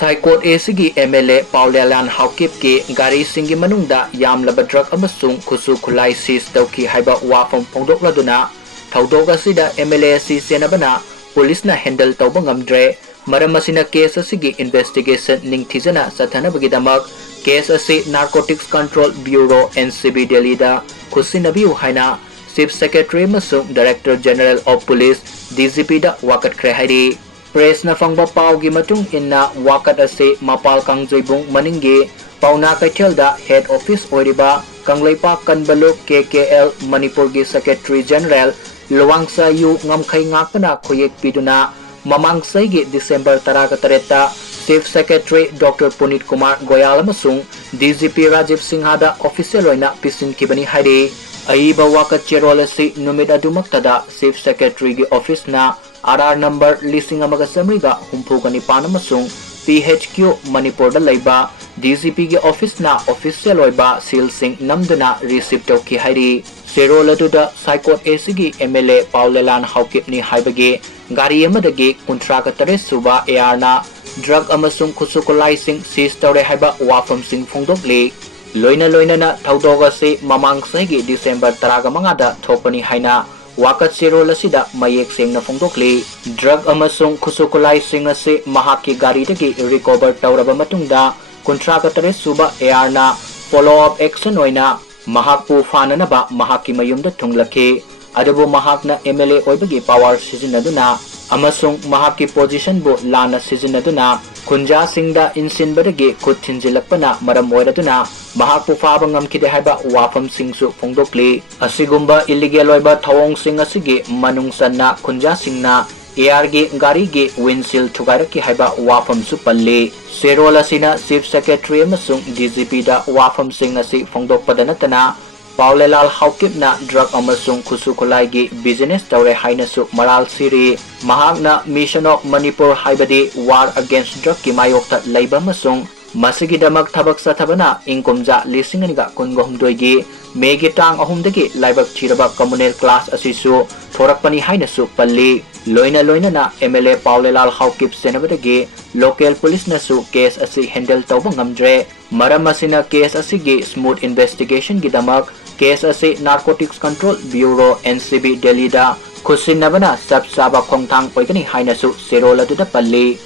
Saikot Esigi Mla Paolienlal Haokip Gari Singi Manungda Yamlaba Drug Amasung Kusu Kulai Sis Tauki Haiba Wafam Pongdok Laduna Taudoga Sida Mla Senabana Police na handle Taubangam Dre Maramasina case Asigi investigation Ning Tizana Satana Bagidamak case Asi Narcotics Control Bureau Ncb Delhida Khutsinnabiu Haina Chief Secretary Masung Director General of Police DGP da Fagatkhibagi Press na fangba paugi matung inna wakat ase mapal kangjoibung maningi pauna kaithel da head office oriba kanglaipa kanbaluk KKL Manipur gi Secretary General Lawangsa yu ngamkhai ngakna khoyek piduna mamangsai gi December 13 Chief Secretary Dr. Punit Kumar Goyal amasung DGP Rajiv Singha da official oina pisinkhibani haide aiba wakat cherol ase numit adumaktada Chief Secretary gi office na RR number listing amaga samriga humpugani panamasung PHQ Manipur da laiba DGP ge office na official oiba seal sing namdana receipt tauki hairi serol aduda Saikot Esigi Mla Paolienlal Haokip ni haibage gari amadagi kuntraga tare suba AR na drug amasung khusukulai sing seize tore haiba wafam sing phongdokle loina na thaudoga se mamang saigi December 15 da thopani haina wakat sirol asida mayek sengna phongdokle drug amasung khusukulai sing ase mahaki garidagi recover tawraba matungda kontraka tare suba AR na follow up action oina mahakpu fananaba mahaki mayumda thunglakhe adubu mahakna MLA oibagi power sizinaduna amasung mahaki position bu lana sizinaduna kunja singda insinbadagi khut thinjilakpana maram oiraduna mahakpu faba ngamkhide haiba wafam singsu phongdokli asigumba illegal oiba thawong sing asigi manungsanna kunja singna AR gi gari gi windshield thugairaki haiba wafam su palle serol asina Chief Secretary amasung DGP da wafam sing asi phongdokpadanatana Paolienlal Haokip na drug amasung khusukulai gi business tawre hainasu maral siri mahakna Mission of Manipur haibadi war against drug ki mayokta laiba amasung masigi damak thabak sathabana ingkomja lisinganiga kungohumdoi gi megi tang ahumdagi laibak thiraba communal class asisu thorakpani hainasu palli loina na MLA Paolienlal Haokip senabadagi local police nasu case asi handle tawba ngamdre maram asina case asigi smooth investigation gi damak case ase Narcotics Control Bureau Ncb Delhida Khutsinnabiu sab saba khongthang oigani hainasu serola duda palli